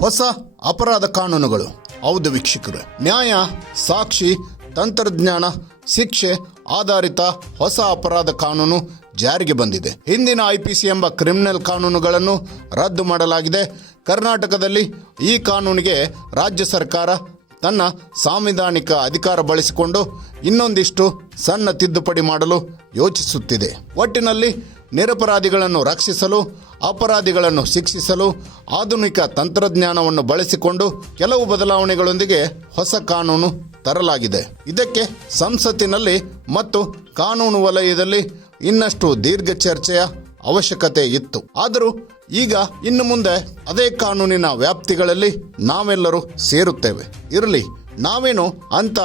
ಹೊಸ ಅಪರಾಧ ಕಾನೂನುಗಳು. ಹೌದು ವೀಕ್ಷಕರು. ನ್ಯಾಯ, ಸಾಕ್ಷಿ, ತಂತ್ರಜ್ಞಾನ, ಶಿಕ್ಷೆ ಆಧಾರಿತ ಹೊಸ ಅಪರಾಧ ಕಾನೂನು ಜಾರಿಗೆ ಬಂದಿದೆ. ಹಿಂದಿನ ಐಪಿಸಿ ಎಂಬ ಕ್ರಿಮಿನಲ್ ಕಾನೂನುಗಳನ್ನು ರದ್ದು ಮಾಡಲಾಗಿದೆ. ಕರ್ನಾಟಕದಲ್ಲಿ ಈ ಕಾನೂನಿಗೆ ರಾಜ್ಯ ಸರ್ಕಾರ ತನ್ನ ಸಾಂವಿಧಾನಿಕ ಅಧಿಕಾರ ಬಳಸಿಕೊಂಡು ಇನ್ನೊಂದಿಷ್ಟು ಸಣ್ಣ ತಿದ್ದುಪಡಿ ಮಾಡಲು ಯೋಚಿಸುತ್ತಿದೆ. ಒಟ್ಟಿನಲ್ಲಿ ನಿರಪರಾಧಿಗಳನ್ನು ರಕ್ಷಿಸಲು, ಅಪರಾಧಿಗಳನ್ನು ಶಿಕ್ಷಿಸಲು, ಆಧುನಿಕ ತಂತ್ರಜ್ಞಾನವನ್ನು ಬಳಸಿಕೊಂಡು ಕೆಲವು ಬದಲಾವಣೆಗಳೊಂದಿಗೆ ಹೊಸ ಕಾನೂನು ತರಲಾಗಿದೆ. ಇದಕ್ಕೆ ಸಂಸತ್ತಿನಲ್ಲಿ ಮತ್ತು ಕಾನೂನು ವಲಯದಲ್ಲಿ ಇನ್ನಷ್ಟು ದೀರ್ಘ ಚರ್ಚೆಯ ಅವಶ್ಯಕತೆ ಇತ್ತು. ಆದರೂ ಈಗ ಇನ್ನು ಮುಂದೆ ಅದೇ ಕಾನೂನಿನ ವ್ಯಾಪ್ತಿಗಳಲ್ಲಿ ನಾವೆಲ್ಲರೂ ಸೇರುತ್ತೇವೆ. ಇರಲಿ, ನಾವೇನು ಅಂತ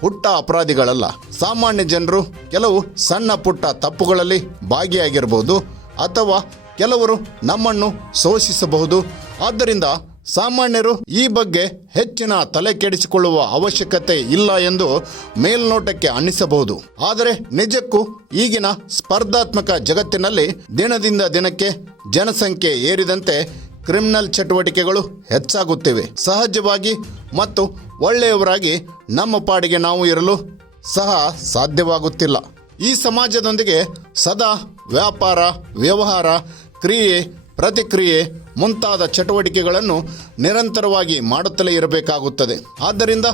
ಹುಟ್ಟ ಅಪರಾಧಿಗಳಲ್ಲ. ಸಾಮಾನ್ಯ ಜನರು ಕೆಲವು ಸಣ್ಣ ಪುಟ್ಟ ತಪ್ಪುಗಳಲ್ಲಿ ಭಾಗಿಯಾಗಿರಬಹುದು ಅಥವಾ ಕೆಲವರು ನಮ್ಮನ್ನು ಶೋಷಿಸಬಹುದು. ಆದ್ದರಿಂದ ಸಾಮಾನ್ಯರು ಈ ಬಗ್ಗೆ ಹೆಚ್ಚಿನ ತಲೆ ಕೆಡಿಸಿಕೊಳ್ಳುವ ಅವಶ್ಯಕತೆ ಇಲ್ಲ ಎಂದು ಮೇಲ್ನೋಟಕ್ಕೆ ಅನ್ನಿಸಬಹುದು. ಆದರೆ ನಿಜಕ್ಕೂ ಈಗಿನ ಸ್ಪರ್ಧಾತ್ಮಕ ಜಗತ್ತಿನಲ್ಲಿ ದಿನದಿಂದ ದಿನಕ್ಕೆ ಜನಸಂಖ್ಯೆ ಏರಿದಂತೆ ಕ್ರಿಮಿನಲ್ ಚಟುವಟಿಕೆಗಳು ಹೆಚ್ಚಾಗುತ್ತಿವೆ. ಸಹಜವಾಗಿ ಮತ್ತು ಒಳ್ಳೆಯವರಾಗಿ ನಮ್ಮ ಪಾಡಿಗೆ ನಾವು ಇರಲು ಸಹ ಸಾಧ್ಯವಾಗುತ್ತಿಲ್ಲ. ಈ ಸಮಾಜದೊಂದಿಗೆ ಸದಾ ವ್ಯಾಪಾರ, ವ್ಯವಹಾರ, ಕ್ರಿಯೆ, ಪ್ರತಿಕ್ರಿಯೆ ಮುಂತಾದ ಚಟುವಟಿಕೆಗಳನ್ನು ನಿರಂತರವಾಗಿ ಮಾಡುತ್ತಲೇ ಇರಬೇಕಾಗುತ್ತದೆ. ಆದ್ದರಿಂದ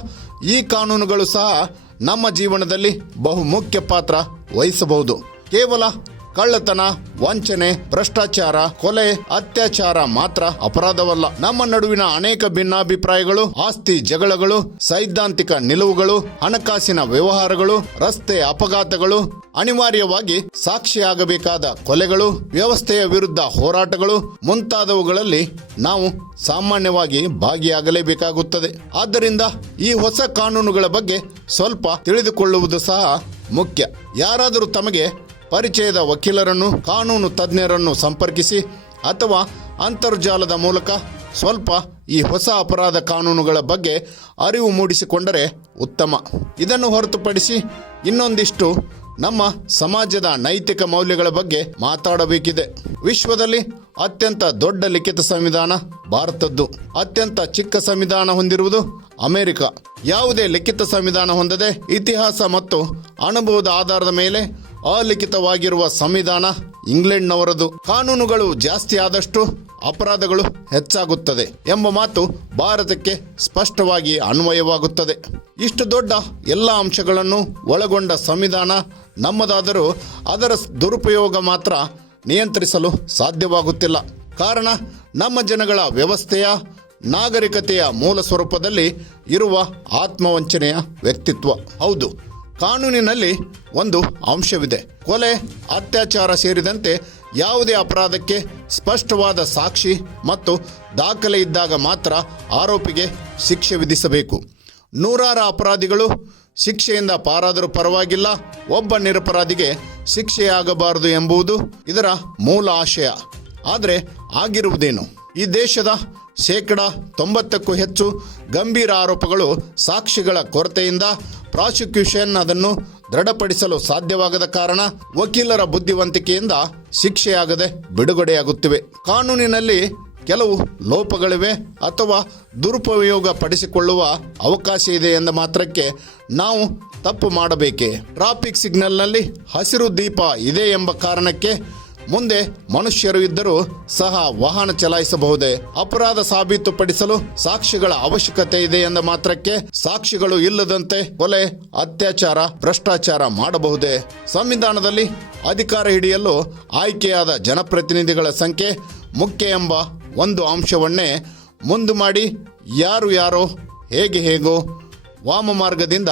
ಈ ಕಾನೂನುಗಳು ಸಹ ನಮ್ಮ ಜೀವನದಲ್ಲಿ ಬಹು ಮುಖ್ಯ ಪಾತ್ರ ವಹಿಸಬಹುದು. ಕೇವಲ ಕಳ್ಳತನ, ವಂಚನೆ, ಭ್ರಷ್ಟಾಚಾರ, ಕೊಲೆ, ಅತ್ಯಾಚಾರ ಮಾತ್ರ ಅಪರಾಧವಲ್ಲ. ನಮ್ಮ ನಡುವಿನ ಅನೇಕ ಭಿನ್ನಾಭಿಪ್ರಾಯಗಳು, ಆಸ್ತಿ ಜಗಳಗಳು, ಸೈದ್ಧಾಂತಿಕ ನಿಲುವುಗಳು, ಹಣಕಾಸಿನ ವ್ಯವಹಾರಗಳು, ರಸ್ತೆ ಅಪಘಾತಗಳು, ಅನಿವಾರ್ಯವಾಗಿ ಸಾಕ್ಷಿಯಾಗಬೇಕಾದ ಕೊಲೆಗಳು, ವ್ಯವಸ್ಥೆಯ ವಿರುದ್ಧ ಹೋರಾಟಗಳು ಮುಂತಾದವುಗಳಲ್ಲಿ ನಾವು ಸಾಮಾನ್ಯವಾಗಿ ಭಾಗಿಯಾಗಲೇಬೇಕಾಗುತ್ತದೆ. ಆದ್ದರಿಂದ ಈ ಹೊಸ ಕಾನೂನುಗಳ ಬಗ್ಗೆ ಸ್ವಲ್ಪ ತಿಳಿದುಕೊಳ್ಳುವುದು ಸಹ ಮುಖ್ಯ. ಯಾರಾದರೂ ತಮಗೆ ಪರಿಚಯದ ವಕೀಲರನ್ನು, ಕಾನೂನು ತಜ್ಞರನ್ನು ಸಂಪರ್ಕಿಸಿ ಅಥವಾ ಅಂತರ್ಜಾಲದ ಮೂಲಕ ಸ್ವಲ್ಪ ಈ ಹೊಸ ಅಪರಾಧ ಕಾನೂನುಗಳ ಬಗ್ಗೆ ಅರಿವು ಮೂಡಿಸಿಕೊಂಡರೆ ಉತ್ತಮ. ಇದನ್ನು ಹೊರತುಪಡಿಸಿ ಇನ್ನೊಂದಿಷ್ಟು ನಮ್ಮ ಸಮಾಜದ ನೈತಿಕ ಮೌಲ್ಯಗಳ ಬಗ್ಗೆ ಮಾತಾಡಬೇಕಿದೆ. ವಿಶ್ವದಲ್ಲಿ ಅತ್ಯಂತ ದೊಡ್ಡ ಲಿಖಿತ ಸಂವಿಧಾನ ಭಾರತದ್ದು. ಅತ್ಯಂತ ಚಿಕ್ಕ ಸಂವಿಧಾನ ಹೊಂದಿರುವುದು ಅಮೆರಿಕ. ಯಾವುದೇ ಲಿಖಿತ ಸಂವಿಧಾನ ಹೊಂದದೆ ಇತಿಹಾಸ ಮತ್ತು ಅನುಭವದ ಆಧಾರದ ಮೇಲೆ ಅಲಿಖಿತವಾಗಿರುವ ಸಂವಿಧಾನ ಇಂಗ್ಲೆಂಡ್ನವರದು. ಕಾನೂನುಗಳು ಜಾಸ್ತಿ ಆದಷ್ಟು ಅಪರಾಧಗಳು ಹೆಚ್ಚಾಗುತ್ತದೆ ಎಂಬ ಮಾತು ಭಾರತಕ್ಕೆ ಸ್ಪಷ್ಟವಾಗಿ ಅನ್ವಯವಾಗುತ್ತದೆ. ಇಷ್ಟು ದೊಡ್ಡ ಎಲ್ಲ ಅಂಶಗಳನ್ನು ಒಳಗೊಂಡ ಸಂವಿಧಾನ ನಮ್ಮದಾದರೂ ಅದರ ದುರುಪಯೋಗ ಮಾತ್ರ ನಿಯಂತ್ರಿಸಲು ಸಾಧ್ಯವಾಗುತ್ತಿಲ್ಲ. ಕಾರಣ ನಮ್ಮ ಜನಗಳ ವ್ಯವಸ್ಥೆಯ ನಾಗರಿಕತೆಯ ಮೂಲ ಸ್ವರೂಪದಲ್ಲಿ ಇರುವ ಆತ್ಮವಂಚನೆಯ ವ್ಯಕ್ತಿತ್ವ. ಹೌದು. ಕಾನೂನಿನಲ್ಲಿ ಒಂದು ಅಂಶವಿದೆ. ಕೊಲೆ, ಅತ್ಯಾಚಾರ ಸೇರಿದಂತೆ ಯಾವುದೇ ಅಪರಾಧಕ್ಕೆ ಸ್ಪಷ್ಟವಾದ ಸಾಕ್ಷಿ ಮತ್ತು ದಾಖಲೆ ಇದ್ದಾಗ ಮಾತ್ರ ಆರೋಪಿಗೆ ಶಿಕ್ಷೆ ವಿಧಿಸಬೇಕು. ನೂರಾರು ಅಪರಾಧಿಗಳು ಶಿಕ್ಷೆಯಿಂದ ಪಾರಾದರೂ ಪರವಾಗಿಲ್ಲ, ಒಬ್ಬ ನಿರಪರಾಧಿಗೆ ಶಿಕ್ಷೆಯಾಗಬಾರದು ಎಂಬುದು ಇದರ ಮೂಲ ಆಶಯ. ಆದರೆ ಆಗಿರುವುದೇನು? ಈ ದೇಶದ ಶೇಕಡ ತೊಂಬತ್ತಕ್ಕೂ ಹೆಚ್ಚು ಗಂಭೀರ ಆರೋಪಗಳು ಸಾಕ್ಷಿಗಳ ಕೊರತೆಯಿಂದ ಪ್ರಾಸಿಕ್ಯೂಷನ್ ಅದನ್ನು ದೃಢಪಡಿಸಲು ಸಾಧ್ಯವಾಗದ ಕಾರಣ ವಕೀಲರ ಬುದ್ಧಿವಂತಿಕೆಯಿಂದ ಶಿಕ್ಷೆಯಾಗದೆ ಬಿಡುಗಡೆಯಾಗುತ್ತಿವೆ. ಕಾನೂನಿನಲ್ಲಿ ಕೆಲವು ಲೋಪಗಳಿವೆ ಅಥವಾ ದುರುಪಯೋಗ ಪಡಿಸಿಕೊಳ್ಳುವ ಅವಕಾಶ ಇದೆ ಎಂದ ಮಾತ್ರಕ್ಕೆ ನಾವು ತಪ್ಪು ಮಾಡಬೇಕೆ. ಟ್ರಾಫಿಕ್ ಸಿಗ್ನಲ್ನಲ್ಲಿ ಹಸಿರು ದೀಪ ಇದೆ ಎಂಬ ಕಾರಣಕ್ಕೆ ಮುಂದೆ ಮನುಷ್ಯರು ಇದ್ದರೂ ಸಹ ವಾಹನ ಚಲಾಯಿಸಬಹುದೇ? ಅಪರಾಧ ಸಾಬೀತುಪಡಿಸಲು ಸಾಕ್ಷಿಗಳ ಅವಶ್ಯಕತೆ ಇದೆ ಎಂದ ಮಾತ್ರಕ್ಕೆ ಸಾಕ್ಷಿಗಳು ಇಲ್ಲದಂತೆ ಕೊಲೆ, ಅತ್ಯಾಚಾರ, ಭ್ರಷ್ಟಾಚಾರ ಮಾಡಬಹುದೇ? ಸಂವಿಧಾನದಲ್ಲಿ ಅಧಿಕಾರ ಹಿಡಿಯಲು ಆಯ್ಕೆಯಾದ ಜನಪ್ರತಿನಿಧಿಗಳ ಸಂಖ್ಯೆ ಮುಖ್ಯ ಎಂಬ ಒಂದು ಅಂಶವನ್ನೇ ಮುಂದು ಮಾಡಿ ಯಾರು ಯಾರು, ಹೇಗೆ ಹೇಗೋ ವಾಮ ಮಾರ್ಗದಿಂದ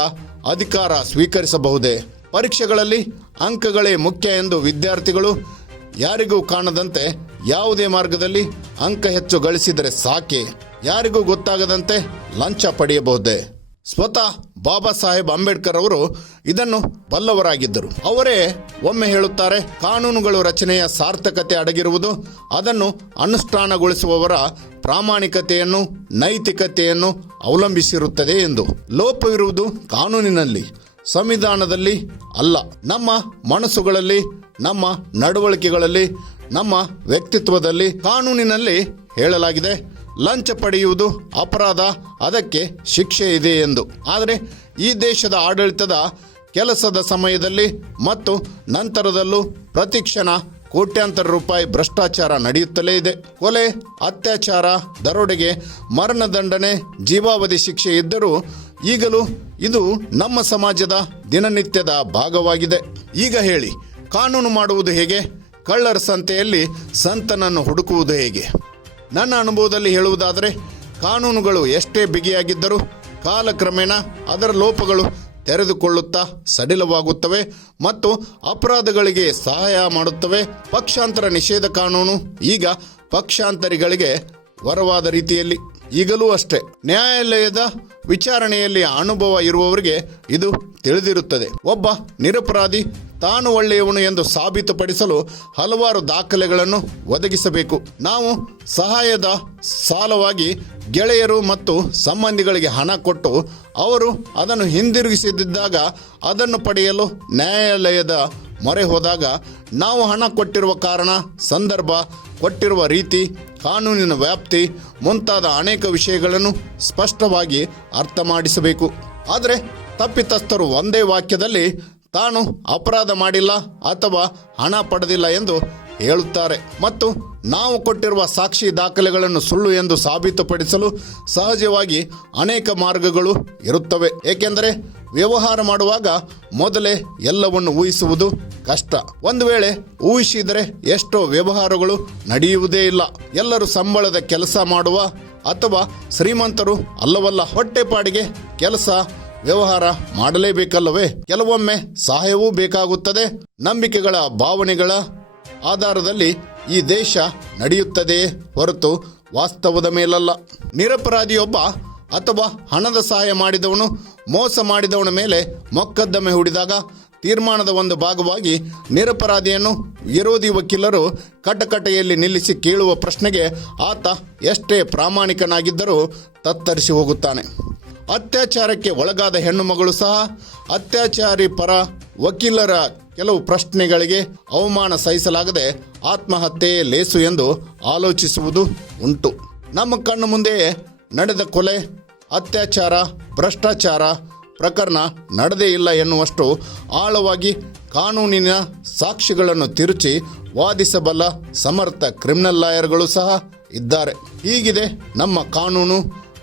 ಅಧಿಕಾರ ಸ್ವೀಕರಿಸಬಹುದೇ? ಪರೀಕ್ಷೆಗಳಲ್ಲಿ ಅಂಕಗಳೇ ಮುಖ್ಯ ಎಂದು ವಿದ್ಯಾರ್ಥಿಗಳು ಯಾರಿಗೂ ಕಾಣದಂತೆ ಯಾವುದೇ ಮಾರ್ಗದಲ್ಲಿ ಅಂಕ ಹೆಚ್ಚು ಗಳಿಸಿದರೆ ಸಾಕೆ. ಯಾರಿಗೂ ಗೊತ್ತಾಗದಂತೆ ಲಂಚ ಪಡೆಯಬಹುದೇ. ಸ್ವತಃ ಬಾಬಾ ಸಾಹೇಬ್ ಅಂಬೇಡ್ಕರ್ ಅವರು ಇದನ್ನು ಬಲ್ಲವರಾಗಿದ್ದರು. ಅವರೇ ಒಮ್ಮೆ ಹೇಳುತ್ತಾರೆ, ಕಾನೂನುಗಳು ರಚನೆಯ ಸಾರ್ಥಕತೆ ಅಡಗಿರುವುದು, ಅದನ್ನು ಅನುಷ್ಠಾನಗೊಳಿಸುವವರ ಪ್ರಾಮಾಣಿಕತೆಯನ್ನು, ನೈತಿಕತೆಯನ್ನು ಅವಲಂಬಿಸಿರುತ್ತದೆ ಎಂದು. ಲೋಪವಿರುವುದು ಕಾನೂನಿನಲ್ಲಿ. ಸಂವಿಧಾನದಲ್ಲಿ ಅಲ್ಲ. ನಮ್ಮ ಮನಸ್ಸುಗಳಲ್ಲಿ, ನಮ್ಮ ನಡವಳಿಕೆಗಳಲ್ಲಿ, ನಮ್ಮ ವ್ಯಕ್ತಿತ್ವದಲ್ಲಿ, ಕಾನೂನಿನಲ್ಲಿ ಹೇಳಲಾಗಿದೆ, ಲಂಚ ಪಡೆಯುವುದು ಅಪರಾಧ, ಅದಕ್ಕೆ ಶಿಕ್ಷೆ ಇದೆ ಎಂದು. ಆದರೆ ಈ ದೇಶದ ಆಡಳಿತದ ಕೆಲಸದ ಸಮಯದಲ್ಲಿ ಮತ್ತು ನಂತರದಲ್ಲೂ ಪ್ರತಿಕ್ಷಣ ಕೋಟ್ಯಾಂತರ ರೂಪಾಯಿ ಭ್ರಷ್ಟಾಚಾರ ನಡೆಯುತ್ತಲೇ ಇದೆ. ಕೊಲೆ, ಅತ್ಯಾಚಾರ, ದರೋಡೆಗೆ ಮರಣದಂಡನೆ, ಜೀವಾವಧಿ ಶಿಕ್ಷೆ ಇದ್ದರೂ ಈಗಲೂ ಇದು ನಮ್ಮ ಸಮಾಜದ ದಿನನಿತ್ಯದ ಭಾಗವಾಗಿದೆ. ಈಗ ಹೇಳಿ, ಕಾನೂನು ಮಾಡುವುದು ಹೇಗೆ? ಕಳ್ಳರ ಸಂತೆಯಲ್ಲಿ ಸಂತನನ್ನು ಹುಡುಕುವುದು ಹೇಗೆ? ನನ್ನ ಅನುಭವದಲ್ಲಿ ಹೇಳುವುದಾದರೆ, ಕಾನೂನುಗಳು ಎಷ್ಟೇ ಬಿಗಿಯಾಗಿದ್ದರೂ ಕಾಲಕ್ರಮೇಣ ಅದರ ಲೋಪಗಳು ತೆರೆದುಕೊಳ್ಳುತ್ತಾ ಸಡಿಲವಾಗುತ್ತವೆ ಮತ್ತು ಅಪರಾಧಗಳಿಗೆ ಸಹಾಯ ಮಾಡುತ್ತವೆ. ಪಕ್ಷಾಂತರ ನಿಷೇಧ ಕಾನೂನು ಈಗ ಪಕ್ಷಾಂತರಿಗಳಿಗೆ ವರವಾದ ರೀತಿಯಲ್ಲಿ. ಈಗಲೂ ಅಷ್ಟೇ. ನ್ಯಾಯಾಲಯದ ವಿಚಾರಣೆಯಲ್ಲಿ ಅನುಭವ ಇರುವವರಿಗೆ ಇದು ತಿಳಿದಿರುತ್ತದೆ. ಒಬ್ಬ ನಿರಪರಾಧಿ ತಾನು ಒಳ್ಳೆಯವನು ಎಂದು ಸಾಬೀತುಪಡಿಸಲು ಹಲವಾರು ದಾಖಲೆಗಳನ್ನು ಒದಗಿಸಬೇಕು. ನಾವು ಸಹಾಯದ ಸಾಲವಾಗಿ ಗೆಳೆಯರು ಮತ್ತು ಸಂಬಂಧಿಗಳಿಗೆ ಹಣ ಕೊಟ್ಟು ಅವರು ಅದನ್ನು ಹಿಂದಿರುಗಿಸದಿದ್ದಾಗ ಅದನ್ನು ಪಡೆಯಲು ನ್ಯಾಯಾಲಯದ ಮೊರೆ ಹೋದಾಗ ನಾವು ಹಣ ಕೊಟ್ಟಿರುವ ಕಾರಣ, ಸಂದರ್ಭ ಕೊಟ್ಟಿರುವ ರೀತಿ, ಕಾನೂನಿನ ವ್ಯಾಪ್ತಿ ಮುಂತಾದ ಅನೇಕ ವಿಷಯಗಳನ್ನು ಸ್ಪಷ್ಟವಾಗಿ ಅರ್ಥ ಮಾಡಿಸಬೇಕು ಆದರೆ ತಪ್ಪಿತಸ್ಥರು ಒಂದೇ ವಾಕ್ಯದಲ್ಲಿ ತಾನು ಅಪರಾಧ ಮಾಡಿಲ್ಲ ಅಥವಾ ಹಣ ಪಡೆದಿಲ್ಲ ಎಂದು ಹೇಳುತ್ತಾರೆ. ಮತ್ತು ನಾವು ಕೊಟ್ಟಿರುವ ಸಾಕ್ಷಿ ದಾಖಲೆಗಳನ್ನು ಸುಳ್ಳು ಎಂದು ಸಾಬೀತುಪಡಿಸಲು ಸಹಜವಾಗಿ ಅನೇಕ ಮಾರ್ಗಗಳು ಇರುತ್ತವೆ. ಏಕೆಂದರೆ ವ್ಯವಹಾರ ಮಾಡುವಾಗ ಮೊದಲೇ ಎಲ್ಲವನ್ನು ಊಹಿಸುವುದು ಕಷ್ಟ. ಒಂದು ವೇಳೆ ಊಹಿಸಿದರೆ ಎಷ್ಟೋ ವ್ಯವಹಾರಗಳು ನಡೆಯುವುದೇ ಇಲ್ಲ. ಎಲ್ಲರೂ ಸಂಬಳದ ಕೆಲಸ ಮಾಡುವ ಅಥವಾ ಶ್ರೀಮಂತರು ಅಲ್ಲವಲ್ಲ ಹೊಟ್ಟೆಪಾಡಿಗೆ ಕೆಲಸ, ವ್ಯವಹಾರ ಮಾಡಲೇಬೇಕಲ್ಲವೇ? ಕೆಲವೊಮ್ಮೆ ಸಹಾಯವೂ ಬೇಕಾಗುತ್ತದೆ. ನಂಬಿಕೆಗಳ ಭಾವನೆಗಳ ಆಧಾರದಲ್ಲಿ ಈ ದೇಶ ನಡೆಯುತ್ತದೆಯೇ ಹೊರತು ವಾಸ್ತವದ ಮೇಲಲ್ಲ. ನಿರಪರಾಧಿಯೊಬ್ಬ ಅಥವಾ ಹಣದ ಸಹಾಯ ಮಾಡಿದವನು ಮೋಸ ಮಾಡಿದವನ ಮೇಲೆ ಮೊಕದ್ದಮೆ ಹೂಡಿದಾಗ ತೀರ್ಮಾನದ ಒಂದು ಭಾಗವಾಗಿ ನಿರಪರಾಧಿಯನ್ನು ವಿರೋಧಿ ವಕೀಲರು ಕಟಕಟೆಯಲ್ಲಿ ನಿಲ್ಲಿಸಿ ಕೇಳುವ ಪ್ರಶ್ನೆಗೆ ಆತ ಎಷ್ಟೇ ಪ್ರಾಮಾಣಿಕನಾಗಿದ್ದರೂ ತತ್ತರಿಸಿ ಹೋಗುತ್ತಾನೆ. ಅತ್ಯಾಚಾರಕ್ಕೆ ಒಳಗಾದ ಹೆಣ್ಣು ಮಗಳು ಸಹ ಅತ್ಯಾಚಾರಿ ಪರ ವಕೀಲರ ಕೆಲವು ಪ್ರಶ್ನೆಗಳಿಗೆ ಅವಮಾನ ಸಹಿಸಲಾಗದೆ ಆತ್ಮಹತ್ಯೆಯೇ ಲೇಸು ಎಂದು ಆಲೋಚಿಸುವುದು ಉಂಟು. ನಮ್ಮ ಕಣ್ಣು ಮುಂದೆಯೇ ನಡೆದ ಕೊಲೆ, ಅತ್ಯಾಚಾರ, ಭ್ರಷ್ಟಾಚಾರ ಪ್ರಕರಣ ನಡೆದೇ ಇಲ್ಲ ಎನ್ನುವಷ್ಟು ಆಳವಾಗಿ ಕಾನೂನಿನ ಸಾಕ್ಷಿಗಳನ್ನು ತಿರುಚಿ ವಾದಿಸಬಲ್ಲ ಸಮರ್ಥ ಕ್ರಿಮಿನಲ್ ಲಾಯರ್ಗಳು ಸಹ ಇದ್ದಾರೆ. ಹೀಗಿದೆ ನಮ್ಮ ಕಾನೂನು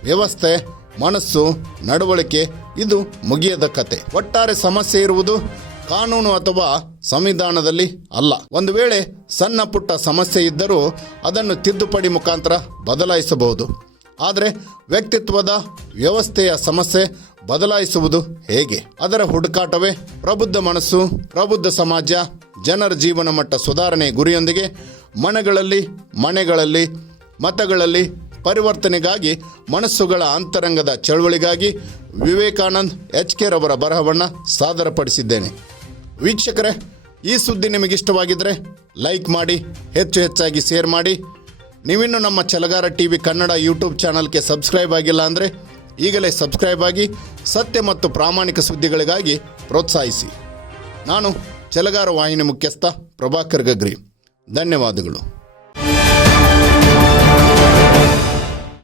ವ್ಯವಸ್ಥೆ, ಮನಸ್ಸು, ನಡವಳಿಕೆ, ಇದು ಮುಗಿಯದ ಕತೆ. ಒಟ್ಟಾರೆ ಸಮಸ್ಯೆ ಇರುವುದು ಕಾನೂನು ಅಥವಾ ಸಂವಿಧಾನದಲ್ಲಿ ಅಲ್ಲ. ಒಂದು ವೇಳೆ ಸಣ್ಣ ಪುಟ್ಟ ಸಮಸ್ಯೆ ಇದ್ದರೂ ಅದನ್ನು ತಿದ್ದುಪಡಿ ಮುಖಾಂತರ ಬದಲಾಯಿಸಬಹುದು. ಆದರೆ ವ್ಯಕ್ತಿತ್ವದ ವ್ಯವಸ್ಥೆಯ ಸಮಸ್ಯೆ ಬದಲಾಯಿಸುವುದು ಹೇಗೆ? ಅದರ ಹುಡುಕಾಟವೇ ಪ್ರಬುದ್ಧ ಮನಸ್ಸು, ಪ್ರಬುದ್ಧ ಸಮಾಜ, ಜನರ ಜೀವನ ಮಟ್ಟ ಸುಧಾರಣೆ ಗುರಿಯೊಂದಿಗೆ ಮನೆಗಳಲ್ಲಿ ಮನೆಗಳಲ್ಲಿ, ಮತಗಳಲ್ಲಿ ಪರಿವರ್ತನೆಗಾಗಿ, ಮನಸ್ಸುಗಳ ಅಂತರಂಗದ ಚಳವಳಿಗಾಗಿ ವಿವೇಕಾನಂದ್ ಎಚ್ ಕೆ ರವರ ಬರಹವನ್ನು ಸಾದರಪಡಿಸಿದ್ದೇನೆ. ವೀಕ್ಷಕರೇ, ಈ ಸುದ್ದಿ ನಿಮಗಿಷ್ಟವಾಗಿದ್ದರೆ ಲೈಕ್ ಮಾಡಿ, ಹೆಚ್ಚು ಹೆಚ್ಚಾಗಿ ಶೇರ್ ಮಾಡಿ. ನೀವಿನ್ನು ನಮ್ಮ ಚಲಗಾರ ಟಿ ವಿ ಕನ್ನಡ ಯೂಟ್ಯೂಬ್ ಚಾನಲ್ಗೆ ಸಬ್ಸ್ಕ್ರೈಬ್ ಆಗಿಲ್ಲ ಅಂದರೆ ಈಗಲೇ ಸಬ್ಸ್ಕ್ರೈಬ್ ಆಗಿ ಸತ್ಯ ಮತ್ತು ಪ್ರಾಮಾಣಿಕ ಸುದ್ದಿಗಳಿಗಾಗಿ ಪ್ರೋತ್ಸಾಹಿಸಿ. ನಾನು ಚಲಗಾರ ವಾಹಿನಿ ಮುಖ್ಯಸ್ಥ ಪ್ರಭಾಕರ್ ಗಗ್ರಿ. ಧನ್ಯವಾದಗಳು.